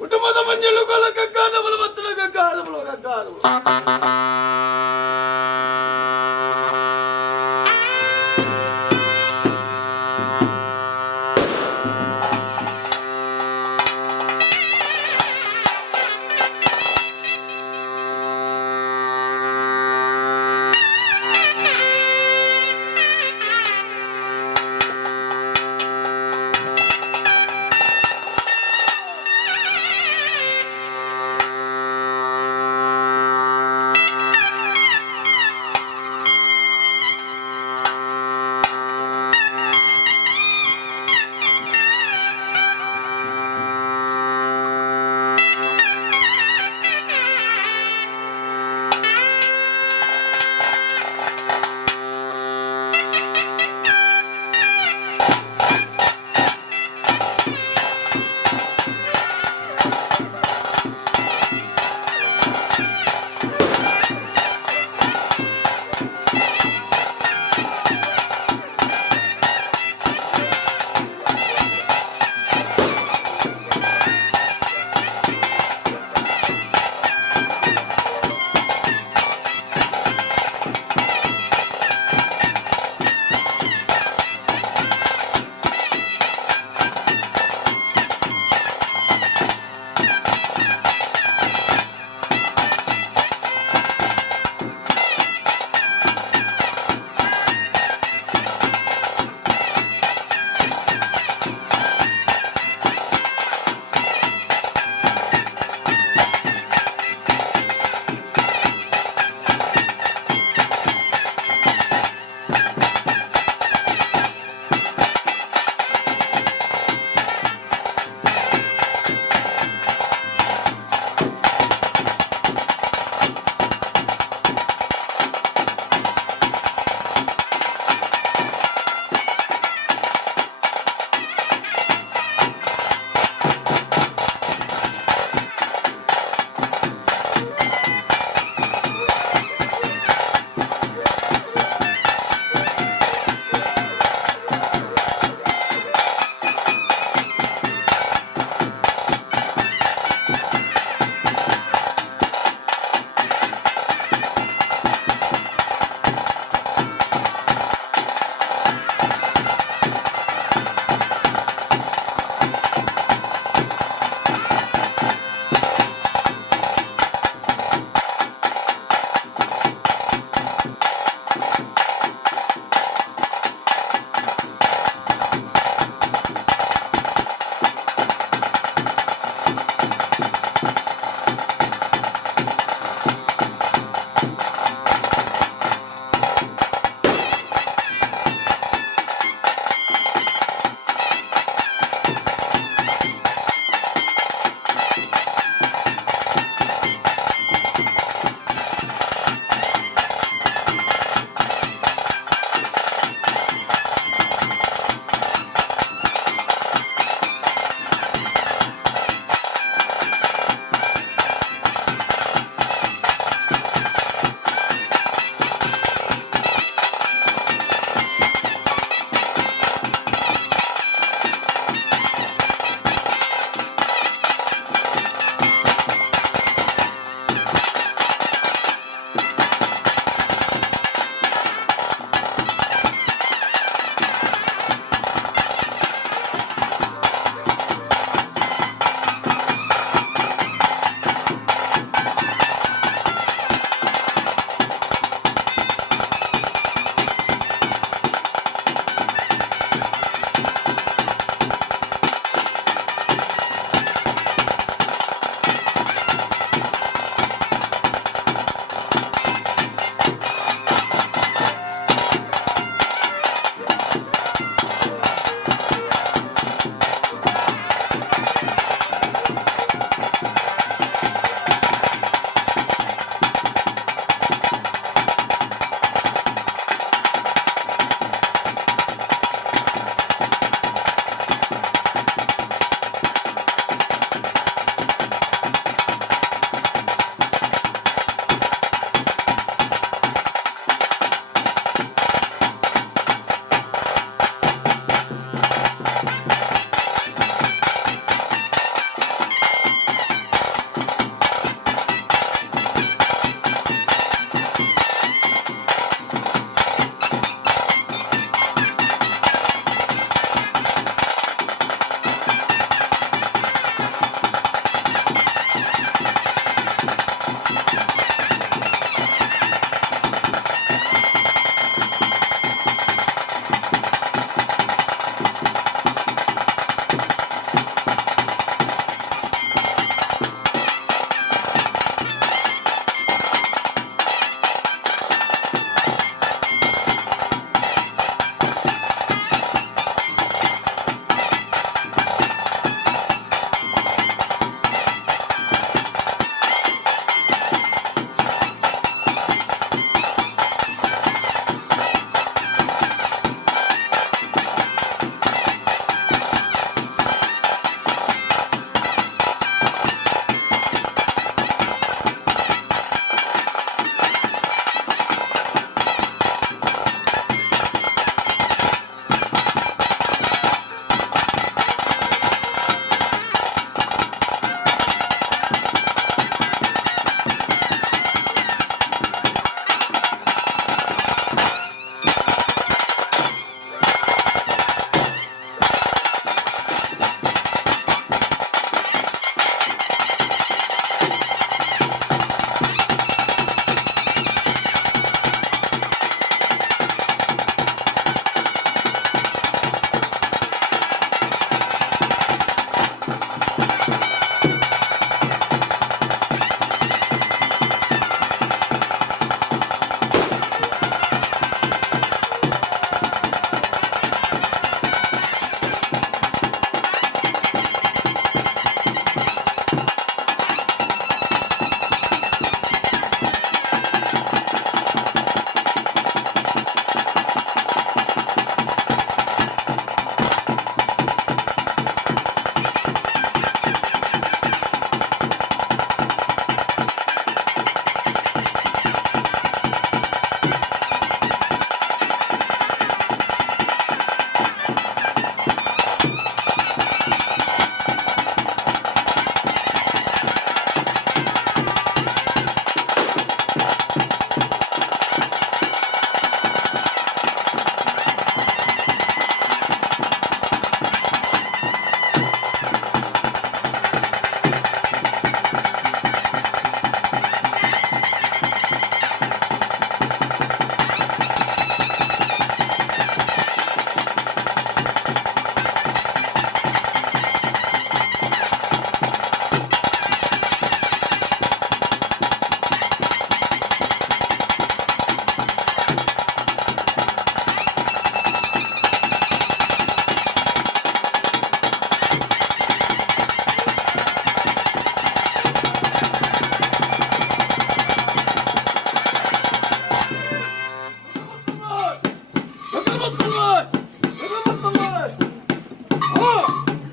ಕುಟುಂಬದ ಮಂಜಲು ಕೊಲ ಕಗ್ಗಾನ ಬಲವತ್ತನ ಕಗ್ಗಾನ ಬಲ ಕಗ್ಗಾನ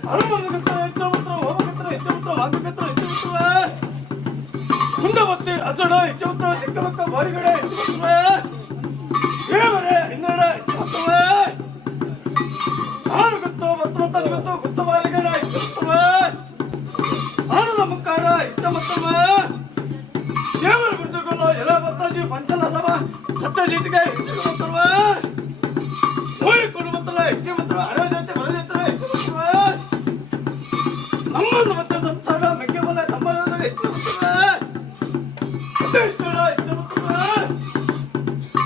ಹನುಮಂತ ಹೆಚ್ಚಮತ್ರ ಹೋಮಕತ್ರ ಹೆಚ್ಚಮತ್ರ ವಾಂಗಕತ್ರ ಹೆಚ್ಚಮತ್ರ ಕುಂಡವತ್ತಿ ಅಸಡ ಹೆಚ್ಚಮತ್ರ ಸಿಕ್ಕಮಕ್ಕ ಬಾರಿಗಡೆ ಹೆಚ್ಚಮತ್ರ ದೇವರೇ ಹಿನ್ನಡ ಹೆಚ್ಚಮತ್ರ ಆರುಗುತ್ತೋ ಬತ್ತಮತ್ತನಿಗುತ್ತೋ ಗುತ್ತ ಬಾರಿಗಡೆ ಹೆಚ್ಚಮತ್ರ ಆನಂದ ಮುಕ್ಕಾರ ಹೆಚ್ಚಮತ್ರ ದೇವರ ಗುಡ್ಡಗೊಲ್ಲ ಎಲ ಬತ್ತಾಜಿ ಪಂಚಲ ಸಭಾ ಸತ್ಯಜೀಟಿಗೆ ಹೆಚ್ಚಮತ್ರ ಹೋಳಿ ಕೊಡುಮತ್ತಲ ಹೆಚ್ಚಮತ್ರ ಅರಜತೆ ಬರಜತ್ರ ಹೆಚ್ಚಮತ್ರ ನಮ್ಮನ್ನು ಮತ್ತೆ ಸಂಸಾರ ಮೆಕ್ಕೆಬಲ ಸಂಬಂಧದಲ್ಲಿ ಹೆಚ್ಚಮತ್ರ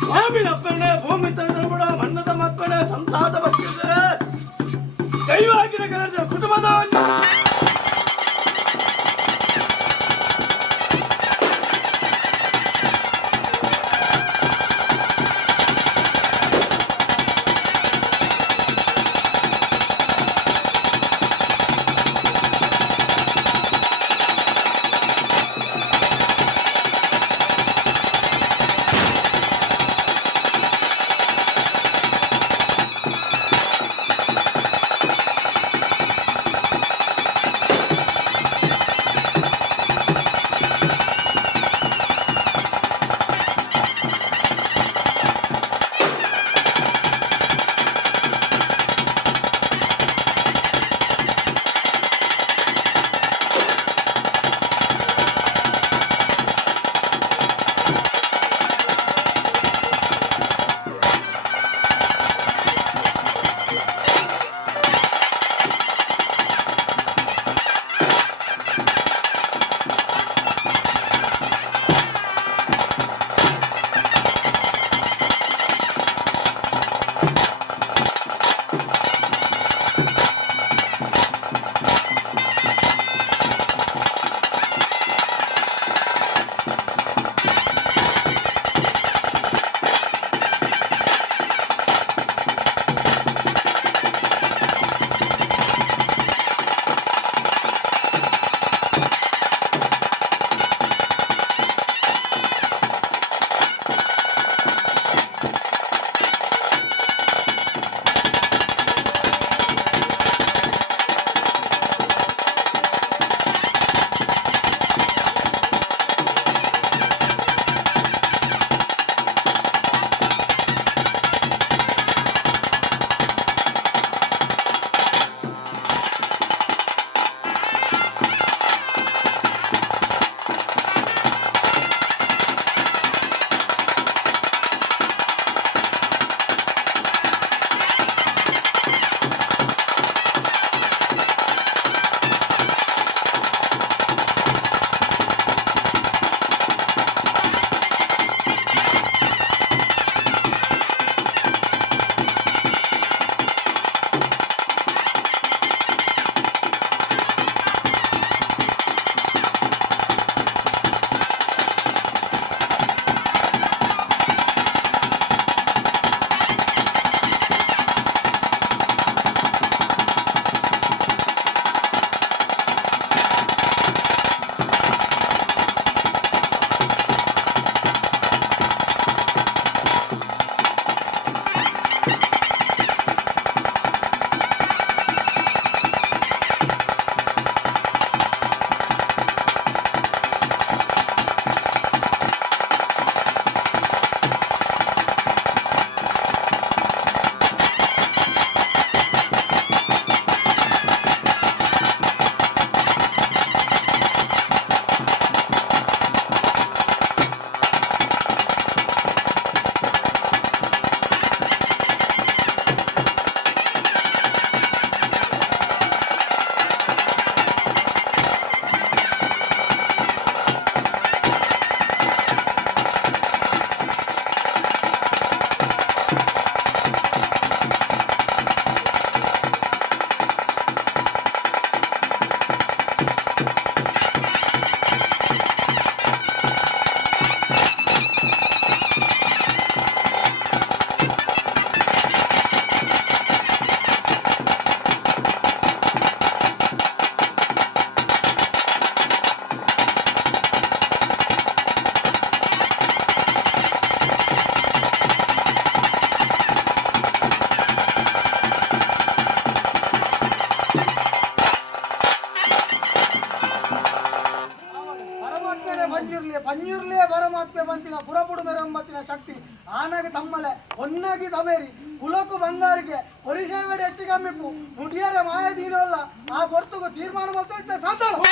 ಸ್ವಾಮಿ ಅಪ್ಪಣೆ ಭೂಮಿ ತನದ ಮಣ್ಣದ ಮಕ್ಕಳ ಸಂಸಾದ ಬರ್ತದೆ ದೈವಾಗಿನ ಕರೆದ ಕುಟುಂಬದ ಒನ್ನಾಗಿ ತಮ್ಮಲೆ ಒನ್ನಾಗಿ ತಮೇರಿ ಕುಲಕು ಬಂಗಾರಿಗೆ ಪರಿಸೇವೆಡೆ ಹೆಚ್ಚು ಕಮ್ಮಿಪ್ಪು ಮುಡಿಯರ ಮಾಯದೀನಲ್ಲ ಆ ಹೊರ್ತುಗು ತೀರ್ಮಾನ ಮಾಡ್ತಾ ಇದ್ದ ಸಾಧಾರಣ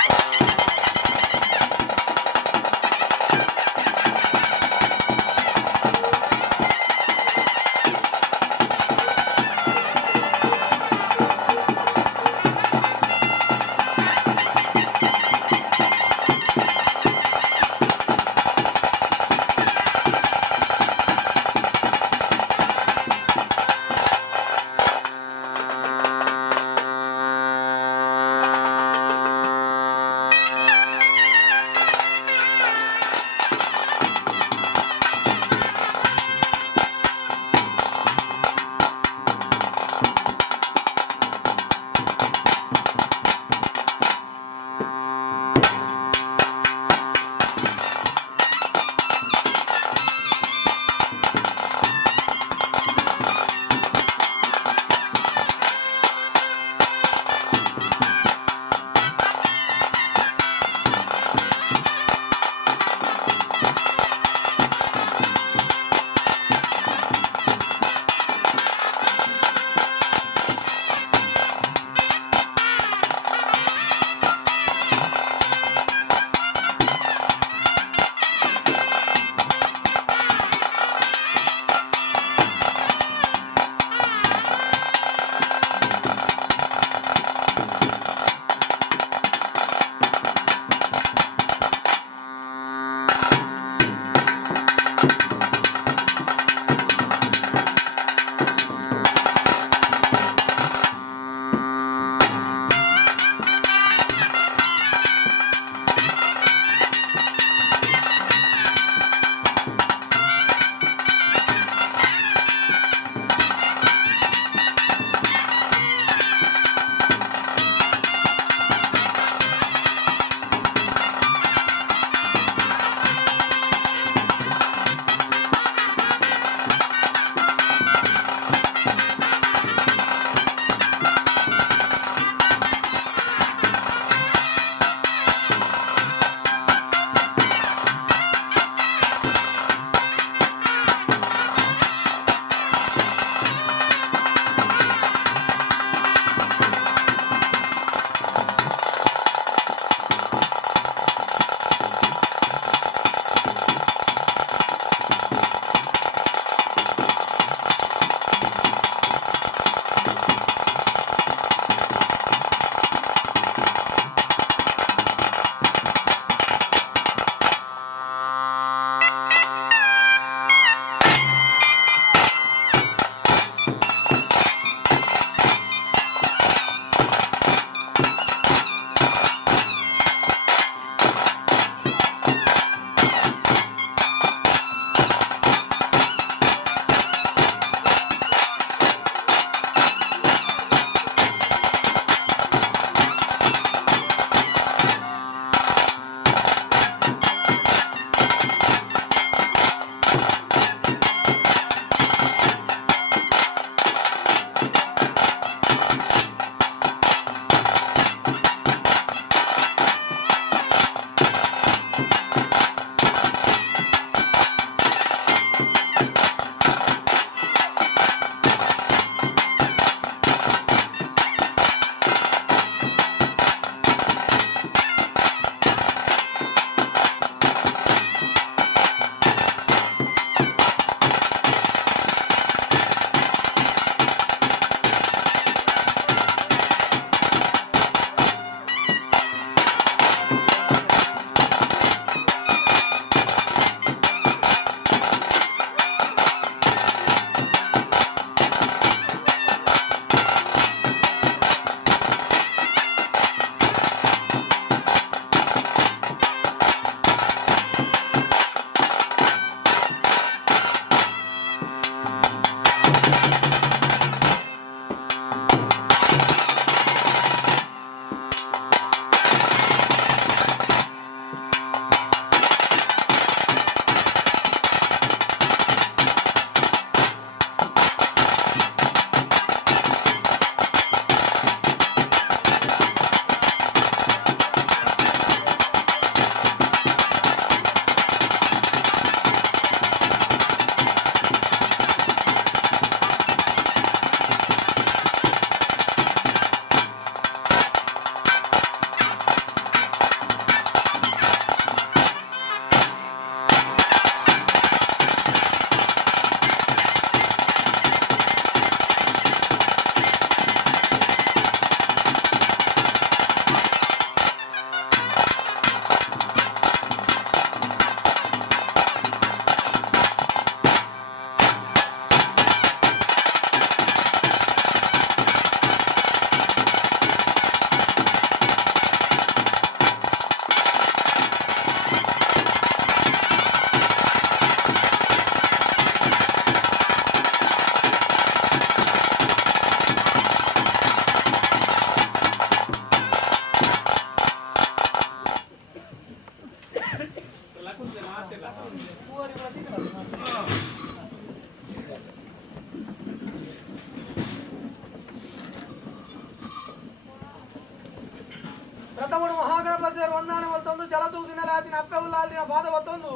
ಪ್ರಥಮಡು ಮಹಾಗಣಪತಿಯವರು ವಂದನೆ ಮಲ್ತೊಂದು ಜಲತೂದಿನ ಲಾತಿನ ಅಪ್ಪೆ ಉಲ್ಲಾಲ್ದಿನ ಪಾದ ಹೊತ್ತೊಂದು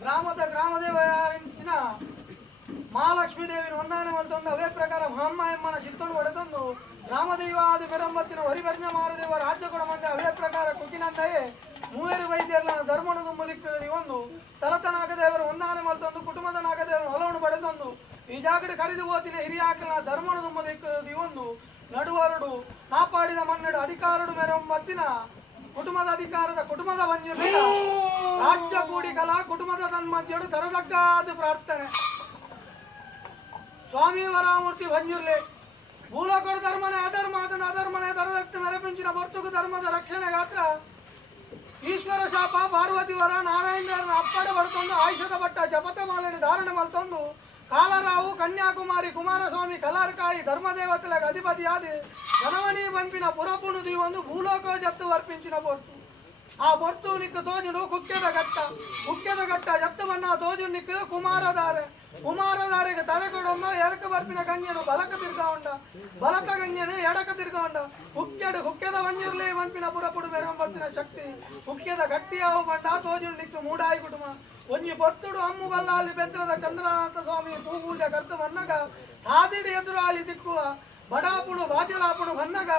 ಗ್ರಾಮದೇವಿನ ಮಹಾಲಕ್ಷ್ಮೀ ದೇವಿನ ವಂದನೆ ಮಲ್ತೊಂದು ಅವೇ ಪ್ರಕಾರ ಮಹಮ್ಮ ಎಮ್ಮನ ಚಿತ್ತೊಂಡು ಹೊಡೆದೊಂದು ಗ್ರಾಮದೈವಾದ ಮೆರಂಬತ್ತಿನ ಹೊರಿಬರ್ಜ ಮಾರದೇವ ರಾಜ್ಯ ಕೊಡಮಂಡೆ ಅವೇ ಪ್ರಕಾರ ಕುಕ್ಕಿನಂತೆಯೇ ಮೂವೇರು ವೈದ್ಯರ ಧರ್ಮನು ತುಂಬುದಿಕ್ಕಿ ಒಂದು ಸ್ಥಳತ ನಾಗದೇವರ ವಂದನೆ ಮಲ್ತೊಂದು ಕುಟುಂಬದ ನಾಗದೇವರ ಹೊಲವನ್ನು ಪಡೆದೊಂದು ಈ ಜಾಗಡೆ ಕರೆದು ಹೋತಿನ ಹಿರಿಯಾಕನ ಧರ್ಮನು ತುಂಬುದಿಕ್ಕಿ ಒಂದು ನಡುವರಡು ನಾಪಾಡಿದ ಮನ್ನಡು ಅಧಿಕಾರಡು ಮೆರಂಬತ್ತಿನ ಕುಟುಂಬದ ಅಧಿಕಾರದ ಕುಟುಂಬದ ಬಂಜುಲಿನ ರಾಜ್ಯ ಕೂಡಿಕಲ ಕುಟುಂಬದ ತನ್ಮಧ್ಯಡು ತರದಕ್ಕಾದ ಪ್ರಾರ್ಥನೆ ಸ್ವಾಮಿ ವರಾಮೂರ್ತಿ ಬಂಜುರ್ಲೆ ಭೂಲೋಕದ ಧರ್ಮನೆ ಅಧರ್ಮ ಅದನ್ನು ಅಧರ್ಮನೆ ತರದಕ್ಕೆ ಮೆರಪಿಂಚಿನ ಬರ್ತುಕು ಧರ್ಮದ ರಕ್ಷಣೆ ಗಾತ್ರ ಈಶ್ವರ ಶಾಪ ಪಾರ್ವತಿ ವರ ನಾರಾಯಣನ ಅಪ್ಪಡೆ ಬಡ್ತೊಂದು ಆಯುಷದ ಬಟ್ಟ ಜಪತ ಮಾಲೆಯನ್ನು ಧಾರಣೆ ಮಲ್ತೊಂದು ಕಾಲರಾವು ಕನ್ಯಾಕುಮಾರಿ ಕುಮಾರಸ್ವಾಮಿ ಕಲಾರ್ಕಾಯಿ ಧರ್ಮದೇವತೆలకు ಅಧಿಪತಿಯಾದ ಜನವನಿ ಬಂಪಿನ ಪುರಪುನುದಿ ಒಂದು ಭೂಲೋಕ ಜತ್ತು ವರ್ಪಿಂಚಿನ ಬೊರ್ತು ಆ ಬೊರ್ತು ನಿಕ್ಕ ತೋಜುನು ಕುಕ್ಕೆದ ಘಟ್ಟ ಜತ್ತವನ್ನ ತೋಜು ನಿಕ್ಕ ಕುಮಾರಧಾರೆಗೆ ತಲೆ ಕೊಡೊಮ್ಮ ಎರಕ ಬರ್ಪಿನ ಗಂಗೆನು ಬಲಕ ತಿರ್ಗವಂಡ ಬಲಕ ಗಂಗೆನು ಎಡಕ ತಿರ್ಗವಂಡ ಕುಕ್ಕೆದ ವಂಜಿರ್ಲಿ ಬಂಪಿನ ಪುರಪುಡು ಮೆರಂಬತ್ತಿನ ಶಕ್ತಿ ಕುಕ್ಕೆದ ಗಟ್ಟಿಯಾವು ಬಂಡ ತೋಜುನು ನಿಕ್ಕ ಮೂಡಾಯಿ ಕುಟುಂಬ ಒಂಜಿ ಬೊತ್ತುಡು ಅಮ್ಮುಗಲ್ಲಾಲಿ ಬೆದ್ರದ ಚಂದ್ರನಾಥ ಸ್ವಾಮಿ ಪೂಪೂಜೆ ಕರ್ತ ವನ್ನಗ ಸಾದಿಡಿ ಎದುರಾಳಿ ದಿಕ್ಕುವ ಬಡಾಪುಡು ಬಾಜಲಾಪುಡು ವನ್ನಗ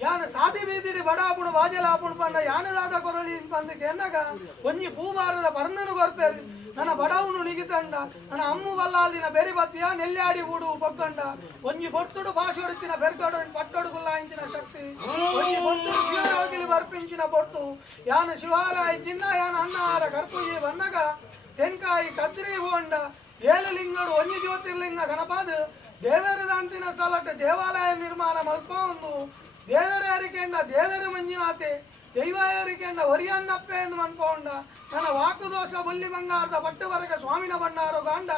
ಯಾನ ಸಾದಿ ಬೀದಿಡಿ ಬಡಾಪುಡು ಬಾಜಲಾಪುಡು ಪಂಡ ಯಾನದಾದ ಕೊರಳಿ ಪಂದಕ್ಕೆ ಎನ್ನಗ ಒಂಜಿ ಪೂಬಾರದ ಪರ್ಣನು ಕೊರ್ಪೇರಿ ನನ್ನ ಬಡವನು ನಿಗಿತಂಡ ನನ್ನ ಅಮ್ಮುಗಲ್ಲಾಲಿನ ಬೆರಿ ಬತ್ತಿಯ ನೆಲ್ಲಾಡಿ ಊಡು ಪಕ್ಕಂಡ ಒಂಜಿ ಬೊತ್ತುಡು ಭಾಷೆ ಹೊಡಿಸಿನ ಬೆರ್ಗಡು ಪಟ್ಟೊಡು ಗುಲ್ಲಾಂಚಿನ ಶಕ್ತಿ ಒಂಜಿ ಬೊತ್ತುಡು ಶಿವಯೋಗಿಲಿ ಬರ್ಪಿಂಚಿನ ಬೊತ್ತು ಯಾನ ಶಿವಾಲಯ ಜಿನ್ನ ಯಾನ ಅನ್ನಾರ ಕರ್ಪೂಜಿ ಬನ್ನಗ ತೆನ್ಕಾಯಿ ಕದ್ರಿ ಹೋಂಡ ಏಳಲಿಂಗಡು ಒಂಜಿ ಜ್ಯೋತಿರ್ಲಿಂಗ ಗಣಪಾದ ದೇವರದಂತಿನ ಸ್ಥಳಟ ದೇವಾಲಯ ನಿರ್ಮಾಣ ಮಲ್ಕೊಂಡು ದೇವರ ಅರಿಕೆಂಡ ದೇವರ ಮಂಜುನಾಥೆ ದೈವ ಅರಿಕೆಂಡ ಹೊರಿಯಣ್ಣಪ್ಪೆ ಎಂದು ಮನ್ಕೊಂಡ ನನ್ನ ವಾಕುದೋಷ ಬುಲ್ಲಿ ಬಂಗಾರದ ಪಟ್ಟುವರೆಗೆ ಸ್ವಾಮಿನ ಭಂಡಾರ ಗಾಂಡ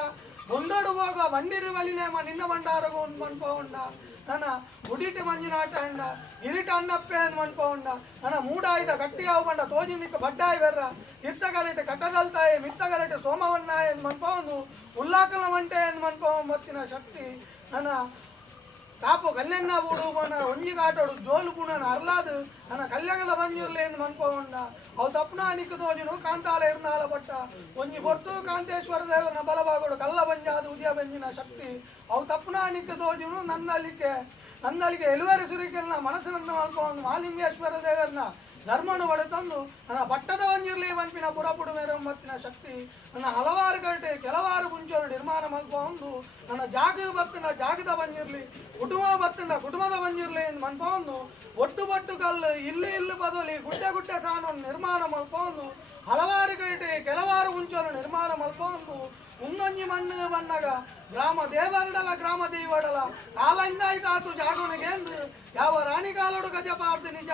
ಬೊಂಡಡು ಹೋಗ ಬಂಡಿರು ಬಲಿನೇಮ ನಿನ್ನ ಭಂಡಾರಗು ಮನ್ಕೊಂಡ ನನ್ನ ಉಡಿಟಿ ಮಂಜುನಾಟ ಅಂಡ ಇರಿಟ ಅನ್ನಪ್ಪೆ ಎಂದು ಮನ್ಕೊಂಡ ನನ್ನ ಮೂಡಾಯ್ದ ಗಟ್ಟಿಯಾವು ಬಂಡ ತೋಜಿ ನಿಕ್ಕ ಬಡ್ಡಾಯಿ ಬೆರ್ರ ಇರ್ತಗಲಿಟೆ ಕಟ್ಟದಲ್ತಾಯಿ ಮಿತ್ತಗಲಿಟೆ ಸೋಮವಣ್ಣ ಎಂದು ಮನ್ಕೊಂಡು ಉಲ್ಲಾಕಲ ಮಂಟೆ ಎಂದು ಮನ್ಕೊಂಬತ್ತಿನ ಶಕ್ತಿ ನನ್ನ ಕಾಪು ಕಲ್ಯಾಣ ಬೂಡು ಬಣ್ಣ ಒಂಜಿಗಾಟೋಡು ಜೋಲು ಪುಣನ ಅರ್ಲಾದು ನನ್ನ ಕಲ್ಯಾಣದ ಬಂಜಿರ್ಲಿ ಎಂದು ಮನ್ಕೊಂಡ ಅವು ತಪ್ಪನ ನಿಕ್ಕು ತೋಜಿನು ಕಾಂತಾಲ ಇರ್ನಾಲ ಪಟ್ಟ ಒಂಜಿ ಬೊರ್ತು ಕಾಂತೇಶ್ವರ ದೇವರನ ಬಲಭಾಗೋಡು ಕಲ್ಲ ಬಂಜಾದು ಉದಯ ಬಂಜಿನ ಶಕ್ತಿ ಅವು ತಪ್ಪನ ನಿಕ್ಕು ತೋಜಿನು ನಂದಲಿಗೆ ಎಲುವರೆ ಸುರಿಕೆಲ್ಲ ಮನಸ್ಸಿನ ಮಲ್ಕೊಂಡು ಮಹಾಲಿಂಗೇಶ್ವರ ದೇವರನ ಧರ್ಮನು ಹೊಡೆತಂದು ನನ್ನ ಬಟ್ಟದ ಬಂಜಿರ್ಲಿ ಬಂಪಿನ ಪುರಪುಡು ಮೆರಂಬತ್ತಿನ ಶಕ್ತಿ ನನ್ನ ಹಲವಾರು ಗಂಟೆ ಕೆಲವಾರು ಮುಂಚೂರು ನಿರ್ಮಾಣ ಮಲ್ಕೊಂಡು ನನ್ನ ಜಾಗದ ಬಂಜಿರ್ಲಿ ಕುಟುಂಬದ ಬಂಜಿರ್ಲಿ ಎಂದು ಮನ್ಕೊಂಡು ಒಟ್ಟು ಕಲ್ಲು ಇಲ್ಲಿ ಬದಲಿ ಗುಡ್ಡೆ ಸಾನು ನಿರ್ಮಾಣ ಮಲ್ಕೊಂಡು ಹಲವಾರು ಗಂಟೆ ಕೆಲವಾರು ಮುಂಚೂರು ನಿರ್ಮಾಣ ಮಲ್ಕೊಂಡು ಮುಂದೊಂಜಿ ಮಣ್ಣು ಬಣ್ಣಗ ಗ್ರಾಮ ದೈವಡಲ ಕಾಲಿಂದಾಯ್ತಾತು ಜಾಗನಿಗೆ ಎಂದು ಯಾವ ರಾಣಿ ಕಾಲೋಡು ಗಜಪಾರ್ದು ನಿಜ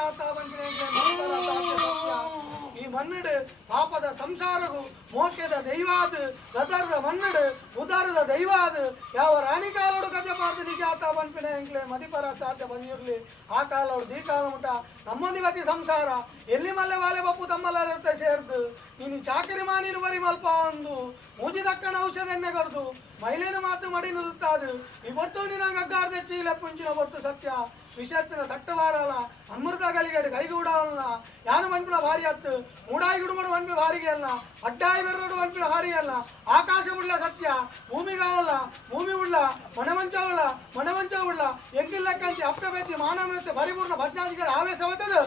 ಈ ಮನ್ನಡು ಪಾಪದ ಸಂಸಾರಗು ಮೋಕ್ಯದ ದೈವಾದ ಗದರ್ದ ಮನ್ನಡು ಉದಾರದ ದೈವಾದ ಯಾವ ರಾಣಿ ಕಾಲೋಡು ಗಜಪಾರ್ದು ನಿಜ ಬಂಪಿನ ಎಂಗ್ಲೆ ಮದಿಪರ ಸಾಧ್ಯ ಬಂದಿರ್ಲಿ ಆ ಕಾಲೋಡು ದೀ ಕಾಲ ಮುಟ ನಮ್ಮದಿವತಿ ಸಂಸಾರ ಎಲ್ಲಿ ಮಲ್ಲೆ ವಾಲೆ ಬಪ್ಪು ತಮ್ಮಲ್ಲರುತ್ತೆ ಸೇರ್ದು ನೀನು ಚಾಕರಿ ಮಾನಿನ ಬರಿ ಮಲ್ಪ ಒಂದು ಮೂಜಿದಕ್ಕನ ಔಷಧ ಎಣ್ಣೆ ಕೊಡ್ದು ಮಹಿಳೆನ ಮಾತು ಮಡಿ ನುದುತ್ತಾದು ಈ ಬೊಟ್ಟು ನಿನ್ನ ಗಗ್ಗಾರ್ದ ಚೀಲ ಪುಂಚಿನ ಬೊಟ್ಟು ಸತ್ಯ ವಿಷಯತ್ತಿನ ತಟ್ಟವಾರಲ್ಲ ಅಮೃತ ಗಲಿಗಡೆ ಕೈಗೂಡಲ್ಲ ಯಾನು ಮನ್ಪಿನ ಭಾರಿ ಹತ್ತು ಮೂಡಾಯಿ ಗುಡುಮಡು ಮನ್ಪಿ ಭಾರಿಗೆ ಅಲ್ಲ ಅಡ್ಡಾಯಿ ಬೆರಡು ಮನ್ಪಿನ ಭಾರಿ ಅಲ್ಲ ಆಕಾಶ ಉಳ್ಳ ಸತ್ಯ ಭೂಮಿಗಾವಲ್ಲ ಭೂಮಿ ಉಳ್ಳ ಮನಮಂಚ ಉಳ್ಳ ಎಂಗಿಲ್ಲ ಕಂಚಿ ಅಪ್ಪೆ ಬೇತಿ ಮಾನವತೆ ಪರಿಪೂರ್ಣ ಭಜ್ಞಾನಿಗಳ ಆವೇಶ ಹೊತ್ತದು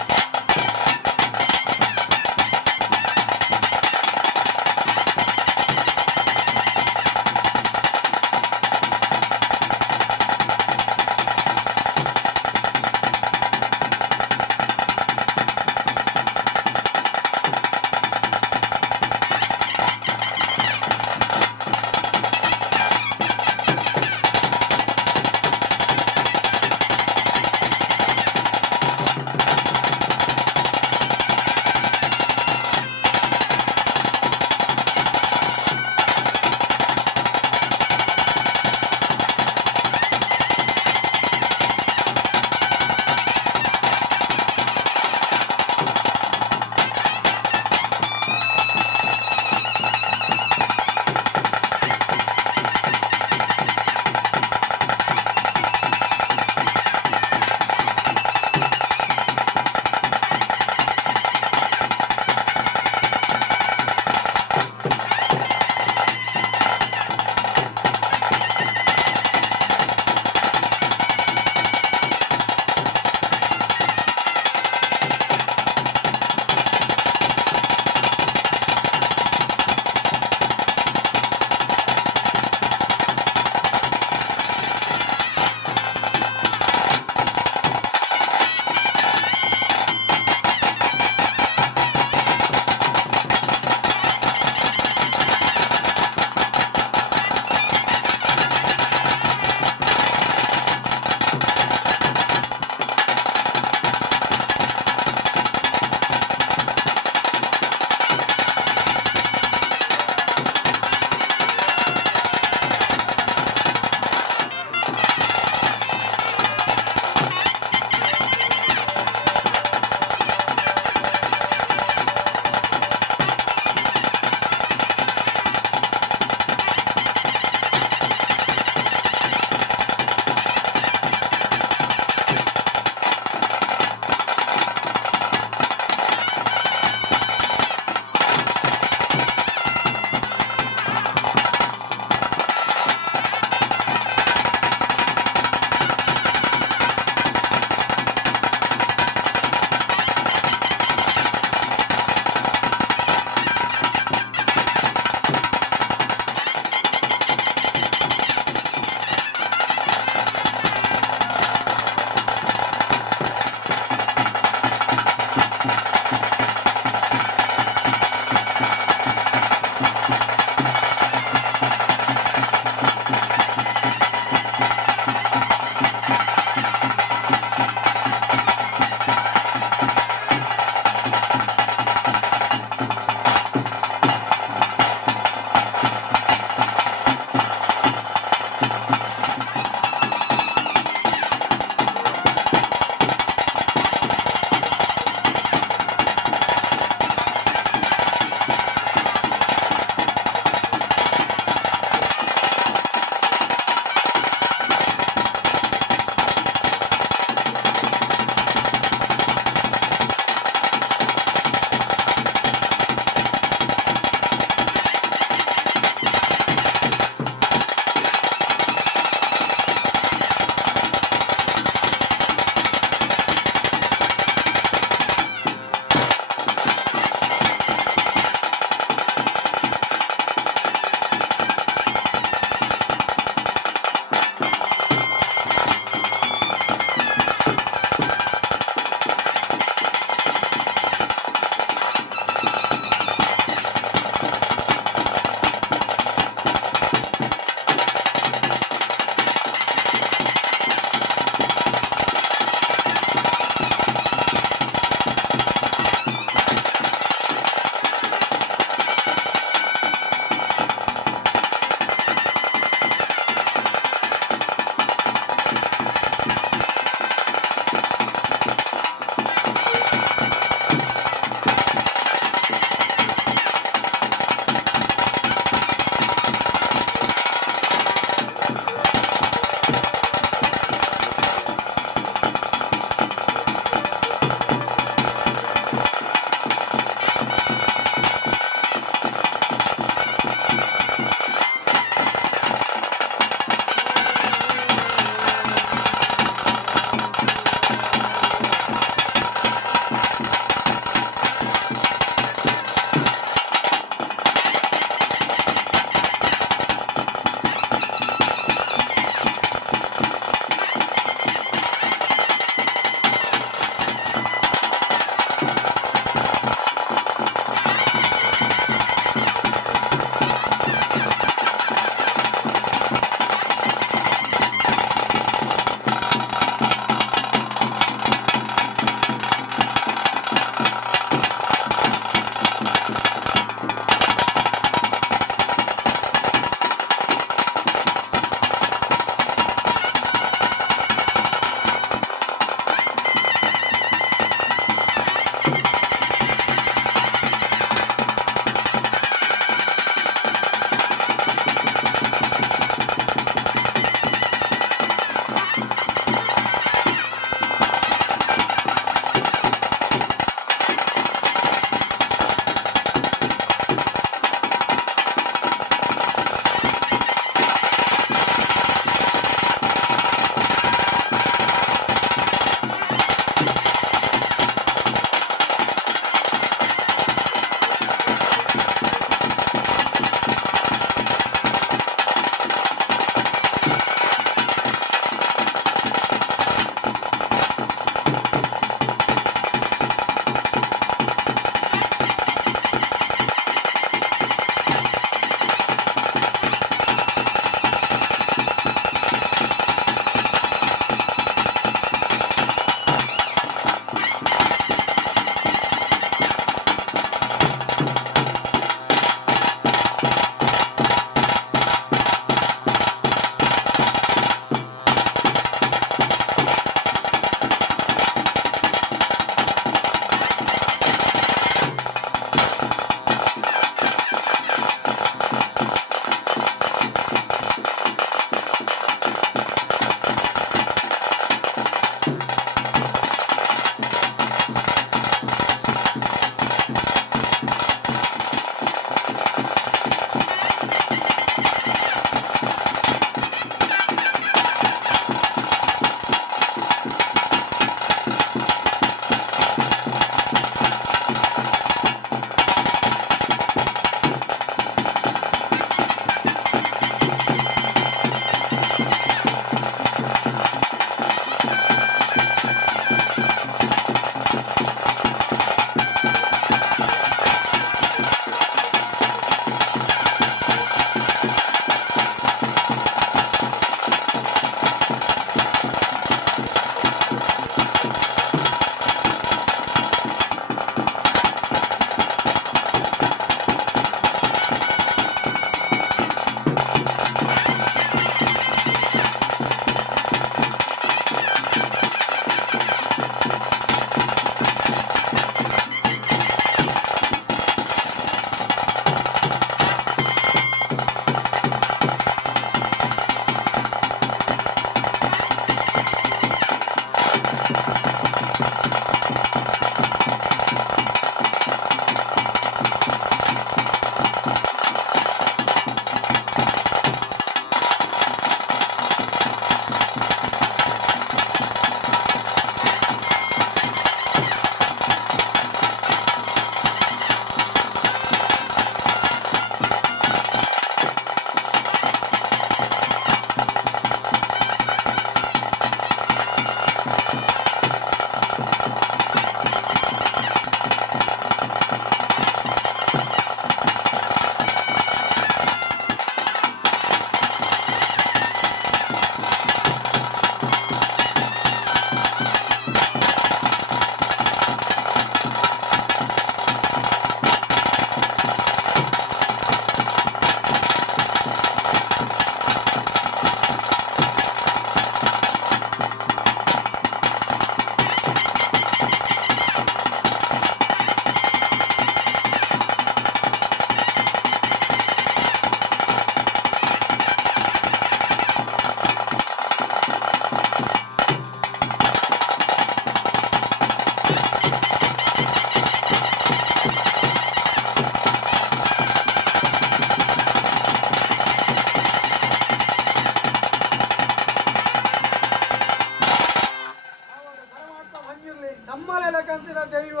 ನಮ್ಮಲೆಲ್ಲ ಕಂತಿನ ದೈವ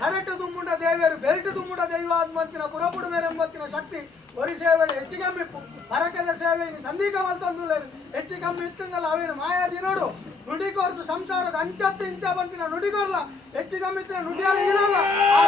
ಕರೆಕ್ಟ್ ತುಂಬುಂಡ ದೇವಿಯರು ಬೆಲ್ಟ್ ತುಂಬುಂಡ ದೈವ ಆತ್ಮಂತಿನ ಪುರಪುಡು ಮೇರೆ ಎಂಬತ್ತಿನ ಶಕ್ತಿ ಒರಿ ಸೇವೆ ಹೆಚ್ಚು ಕಮ್ಮಿ ಪರಕದ ಸೇವೆ ಸಂದೀಕ ಮಲ್ತೊಂದು ಹೆಚ್ಚು ಕಮ್ಮಿ ಇತ್ತಂಗಲ್ಲ ಅವೇನು ಮಾಯಾದಿ ನೋಡು ನುಡಿಕೋರ್ದು ಸಂಸಾರದ ಅಂಚತ್ತು ಇಂಚ ಬಂಪಿನ ನುಡಿಕೋರ್ಲ ಹೆಚ್ಚು ಕಮ್ಮಿ ಇತ್ತಿನ ನುಡಿಯಲ್ಲ ಇರಲ್ಲ ಆ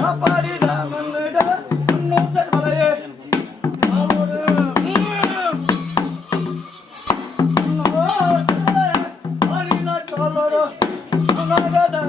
Napadi Mangalore Annusar Malaye Marina Choloro Anagada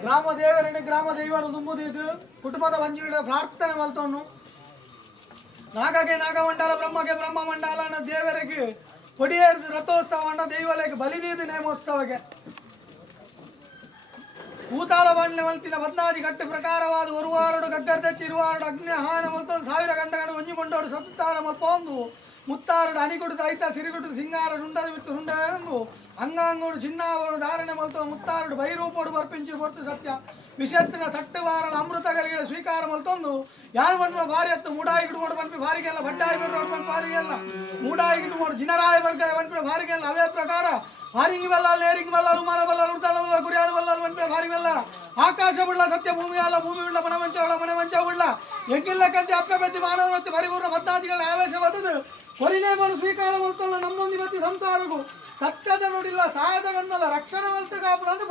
ಗ್ರಾಮ ದೇವರನ್ನು ಗ್ರಾಮ ದೈವನು ತುಂಬುದಿದ್ದು ಕುಟುಂಬದ ಬಂಜುಗಳ ಪ್ರಾರ್ಥನೆ ಮಲ್ತವನ್ನು ನಾಗಗೆ ನಾಗಮಂಡಲ ಬ್ರಹ್ಮಗೆ ಬ್ರಹ್ಮ ಮಂಡಲ ಅನ್ನೋ ದೇವರಿಗೆ ಕೊಡಿಯೇರಿದ ರಥೋತ್ಸವ ಅನ್ನೋ ದೈವಲೆಗೆ ಬಲಿದೀದು ನೇಮೋತ್ಸವಕ್ಕೆ ಭೂತಾಳ ಬಂಡ್ಲೆ ಮಲ್ತಿನ ಬದ್ನಾದಿ ಕಟ್ಟು ಪ್ರಕಾರವಾದ ಒರುವಾರಡು ಗಗ್ಗರ್ದಚ್ಚಿ ಇರುವಾರಡು ಅಗ್ನಿಹಾನ ಮತ್ತೊಂದು 1000 ಗಂಟೆಗಳು ಒಂಜಿಕೊಂಡವರು ಸತ್ತಾರ ಮತ್ತೊಂದು ಮುತ್ತಾರಡು ಅಣಿಕೊಡು ದೈತ ಸಿರಿಗುಡು ಸಿಂಗಾರ ರುಂಡದ ಬಿಟ್ಟು ರುಂಡನು ಅಂಗಾಂಗೋಡು ಚಿನ್ನಾವರಡು ಧಾರಣೆ ಮಲ್ತವ ಮುತ್ತಾರಡು ಬೈರೂಪೋಡು ಬರ್ಪಿಂಚು ಹೊರತು ಸತ್ಯ ವಿಷತ್ತಿನ ತಟ್ಟುವಾರಣ ಅಮೃತಗಳಿಗೆ ಸ್ವೀಕಾರ ಮಲ್ತೊಂದು ಯಾರು ಬಂದು ಭಾರಿ ಹತ್ತು ಮೂಡಾಯಿ ಗಿಡುಮೋಡು ಬಂದು ಭಾರಿಗೆಲ್ಲ ಬಡ್ಡಾಯಿ ಬರೋಡು ಬಂದು ಭಾರಿಗೆಲ್ಲ ಮೂಡಾಯಿ ಗಿಡುಮೋಡು ಜಿನರಾಯ ಬರ್ತಾರೆ ಬಂದು ಭಾರಿಗೆಲ್ಲ ಅವೇ ಪ್ರಕಾರ ಹಾರಿಂಗ್ ಬಲ್ಲ ನೇರಿಂಗ್ ಬಲ್ಲ ಉಮಾರ ಬಲ್ಲ ಉಡ್ತಾಲ ಬಲ್ಲ ಗುರಿಯಾರು ಬಲ್ಲ ಬಂದು ಭಾರಿಗೆಲ್ಲ ಆಕಾಶ ಬಿಡ್ಲ ಸತ್ಯ ಭೂಮಿ ಅಲ್ಲ ಭೂಮಿ ಬಿಡ್ಲ ಮನೆ ಮಂಚ ಬಿಡ್ಲ ಎಗ್ಗಿಲ್ಲ ಕಂತೆ ಅಪ್ಪ ಬೆತ್ತಿ ಮಾನವ ಮತ್ತೆ ಪರಿಪೂರ್ಣ ಭಕ್ತಾದಿಗಳ ಆವೇಶ ಬರ್ತದೆ ಹೊರಿನೇಮನು ಸ್ವೀಕಾರ ಮಲ್ತಲ್ಲ ನಮ್ಮೊಂದಿ ಮತ್ತೆ ಸಂಸಾರಗೂ ಸತ್ಯದ ನೋಡಿಲ್ಲ ಸಾಯದ ಗಂದಲ್ಲ ರಕ್ಷಣೆ ಮಲ್ತ ಕಾಪುರ ಅಂತ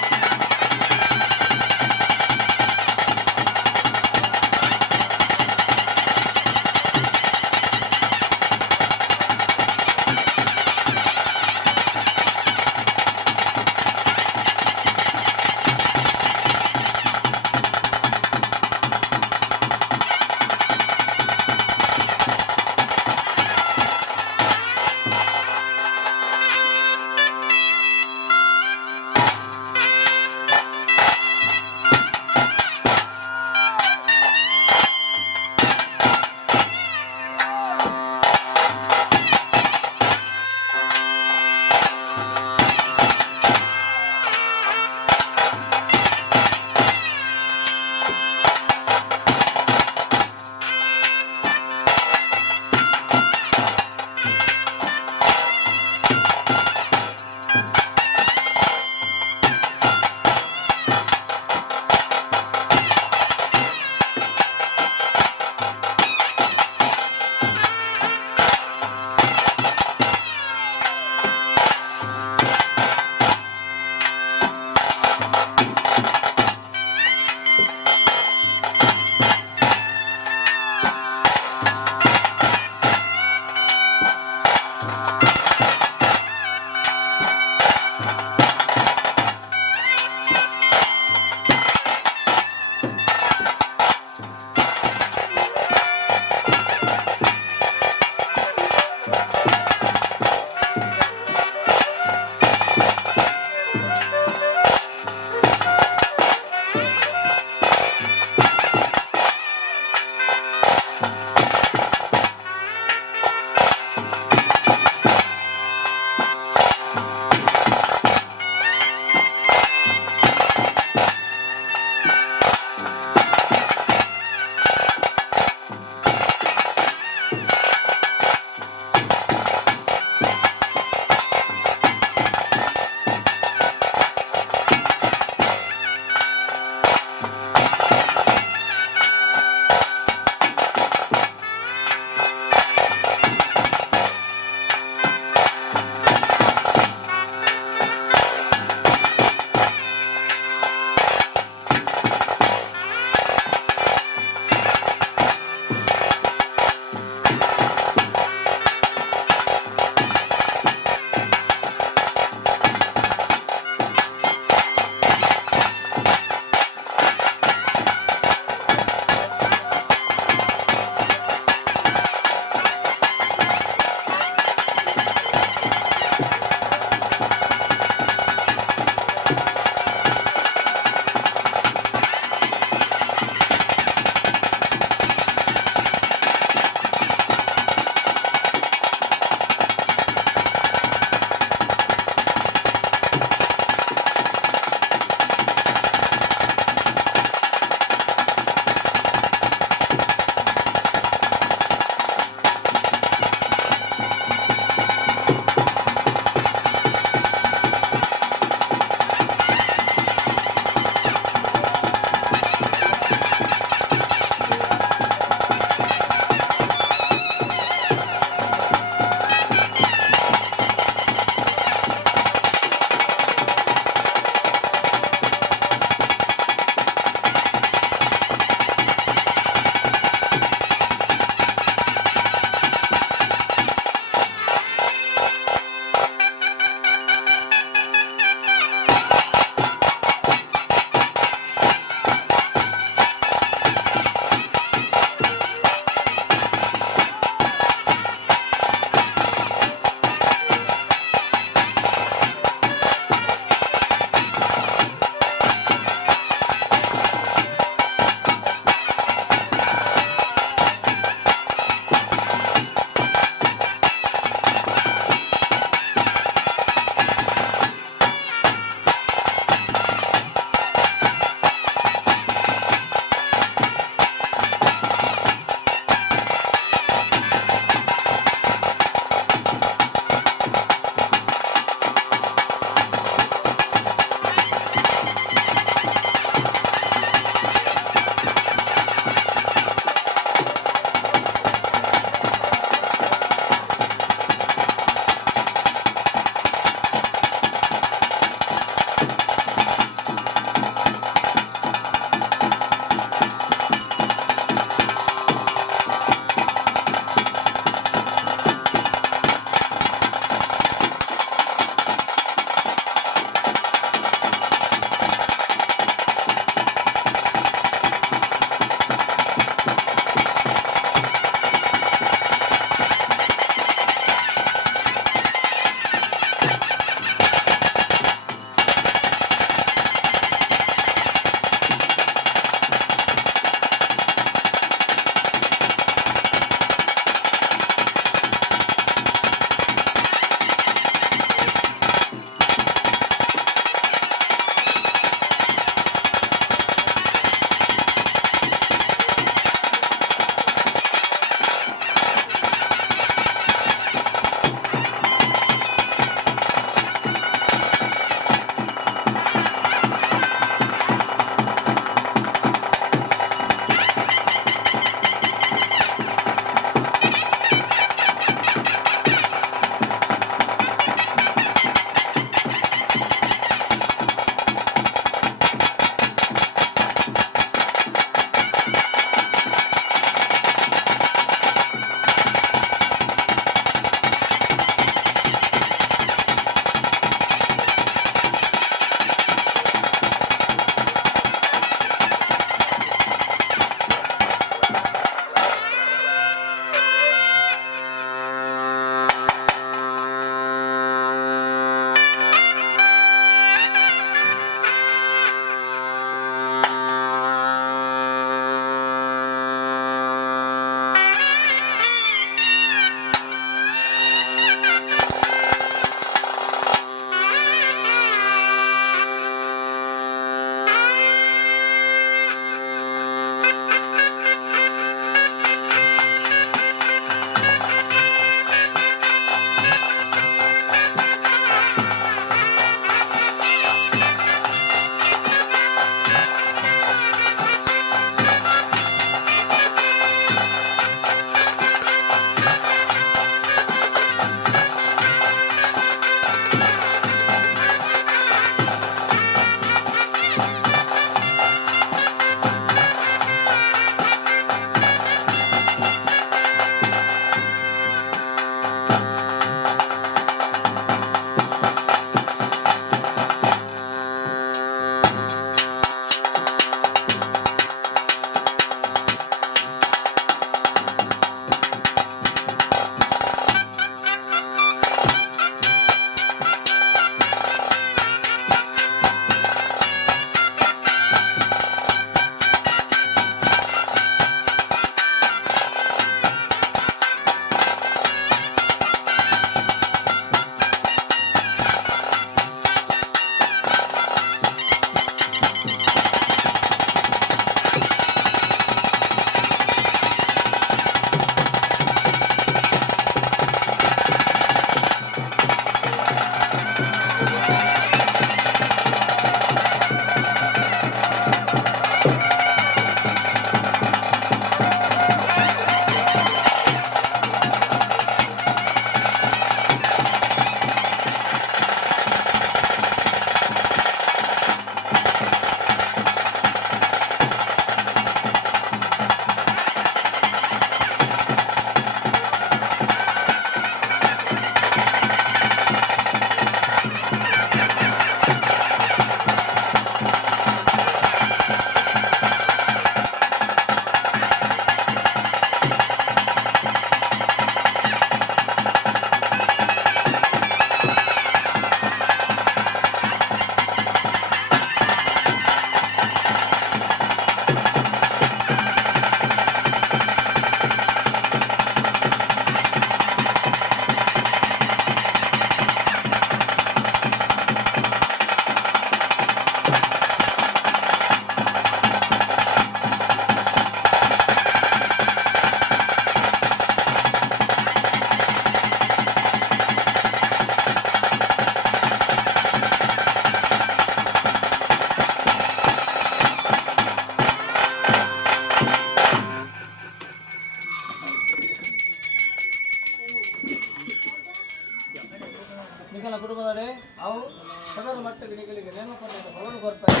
ನಿಖಲ ಕುಟುಂಬದವರೇ ಅವು ಸದರ ಮಟ್ಟಕ್ಕೆ ನಿಖಲಿಗೆ ನೇಮಕೊಂಡ ಭವನ ಕೊಡ್ತಾರೆ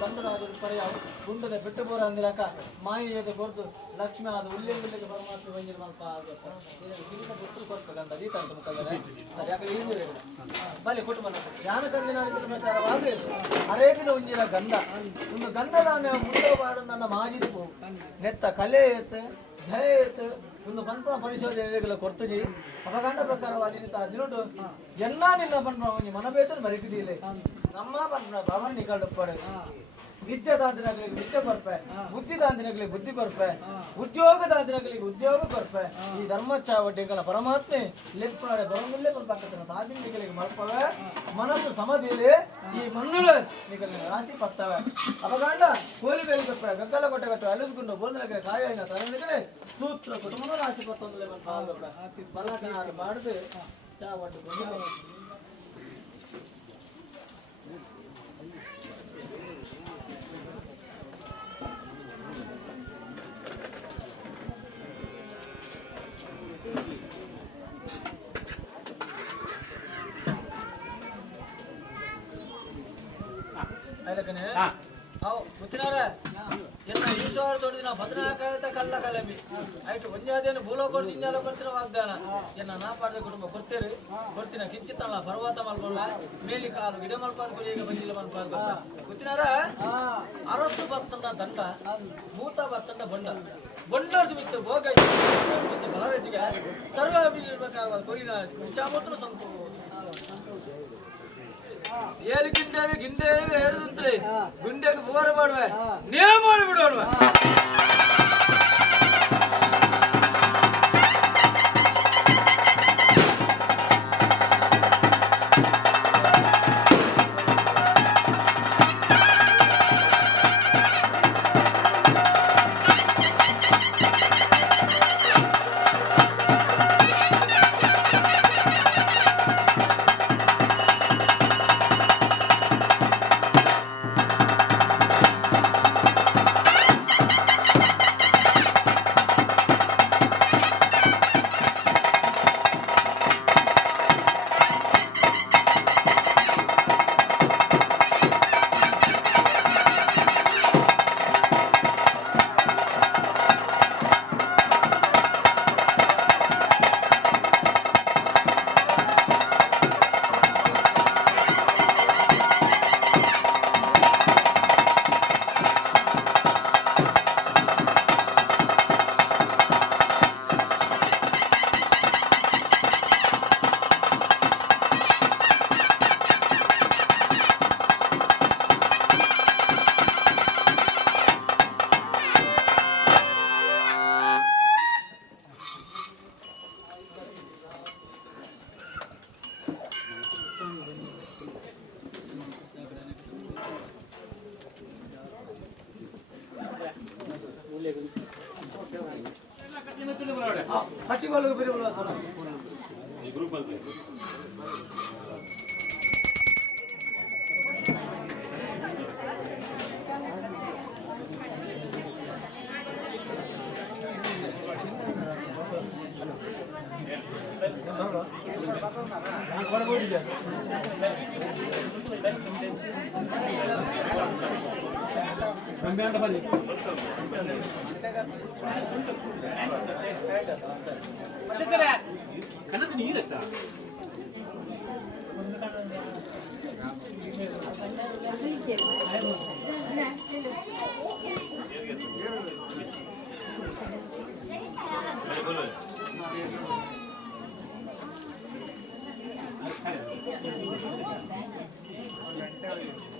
ದಂಡನಾದ ಪರ್ಯ ಗುಂಡದ ಬಿಟ್ಟು ಬೋರ ಅಂದಿರಕ ಮಾಯಿಯದ ಕೊರ್ದು ಲಕ್ಷ್ಮಿ ಅದು ಉಲ್ಲೇಖಿಗೆ ಪರಮಾತ್ಮ ಬಂದಿರ ಮಲ್ಪ ಗಿರಿಕ ಬಿಟ್ಟು ಕೊಡ್ಬೇಕಂತ ಅದೀತ ಅಂತ ಮುಖದರೆ ಯಾಕಂದ್ರೆ ಇದು ಬಲಿ ಕುಟುಂಬ ಜ್ಞಾನ ಕಂದಿನ ಪ್ರಕಾರವಾದ್ರೆ ಅರೇ ದಿನ ಒಂದಿನ ಗಂಧ ಒಂದು ಗಂಧದ ಮುಂದೆ ಮಾಡು ನನ್ನ ಮಾಜಿದು ನೆತ್ತ ಕಲೆ ಏತ್ ಜಯ ಏತ್ ಒಂದು ಪಂಪ ಪರಿಶೋಧನೆಗಳ ಕೊಡ್ತೀವಿ ಅಪಗಂಡ ಪ್ರಕಾರವಾಗಿ ಹದಿನೆಂಟು ಎಲ್ಲ ನಿನ್ನ ಪಂಪ ಮನಬೇತರು ಮರಿತಿದ್ದಿಲ್ಲ ನಮ್ಮ ಪಂಪ ಭವನ ನಿಕಲ್ಪಡೆ ವಿದ್ಯೆ ದಾಂತಿನಗಳಿಗೆ ವಿದ್ಯೆ ಕೊರ್ಪೆ ಬುದ್ಧಿ ದಾಂತಿನಗಳಿಗೆ ಬುದ್ಧಿ ಕೊರ್ಪೆ ಉದ್ಯೋಗ ದಾಂತಿನಗಳಿಗೆ ಉದ್ಯೋಗ ಕೊರ್ಪೆ ಈ ಧರ್ಮಚ್ಚಾವಟಿಗಳ ಪರಮಾತ್ಮೆ ಲೆಪ್ಪಡೆ ಬರಮಿಲ್ಲೇ ಕೊಡ್ಬೇಕಾಗ್ತದೆ ತಾದಿನಿಗಳಿಗೆ ಮಲ್ಪವೆ ಮನಸ್ಸು ಸಮದಿಲಿ ಈ ಮಣ್ಣುಗಳು ನಿಗಲಿನ ರಾಶಿ ಪಡ್ತವೆ ಅಪಗಂಡ ಕೋಲಿ ಬೇಲಿ ಕೊರ್ಪೆ ಗಗ್ಗಲ ಕೊಟ್ಟೆ ಕಟ್ಟು ಅಲಿದುಕೊಂಡು ಬೋಲ್ನಗೆ ಕಾಯಿನ ತಲೆಗಳಿಗೆ ಸೂತ್ರ ಕುಟುಂಬ ರಾಶಿ ಪತ್ತೊಂದಲೇ ಬಲಕಾರ ಮಾಡಿದು ಚಾವಟ್ಟು ಈಶ್ವರ ತೊಡಿದಿನ ಭದ್ರನಾಕಾಯತ ಕಲ್ಲ ಕಲಮಿ ಆಯ್ತು ಒಂದೇದೇನು ಭೂಲೋಕದಿಂದ ಬರ್ತಿನ ವಾಗ್ದಾನ ಎನ್ನ ನಾಪಾಡದ ಕುಟುಂಬ ಕೊಡ್ತೀರಿ ಕೊಡ್ತಿನ ಕಿಂಚಿತ್ತಲ್ಲ ಪರ್ವತ ಮಲ್ಪಲ್ಲ ಮೇಲಿ ಕಾಲು ಗಿಡ ಮಲ್ಪಾದ ಕುಲಿಗೆ ಬಂದಿಲ್ಲ ಮಲ್ಪಾದ ಗೊತ್ತಿನಾರ ಅರಸು ಬತ್ತಂಡ ದಂಡ ಭೂತ ಬತ್ತಂಡ ಬಂಡ ಬಂಡರ್ದು ಬಿತ್ತು ಭೋಗ ಬಲರಚಿಗೆ ಸರ್ವ ಪ್ರಕಾರವಾದ ಕೊರಿನ ಚಾಮೂತ್ರ ಸಂಪು ಏಳು ಗಿಂಡೇಳು ಗಿಂಡೇಳು ಹೇಳುದಂತ್ರಿ ಗುಂಡೆಗೆ ಬೋರ ಮಾಡುವೆ ನೇಮ ಮಾಡಿಬಿಡೋಣ ಕನ್ನಡ ನೀರತ್ತ Thank you.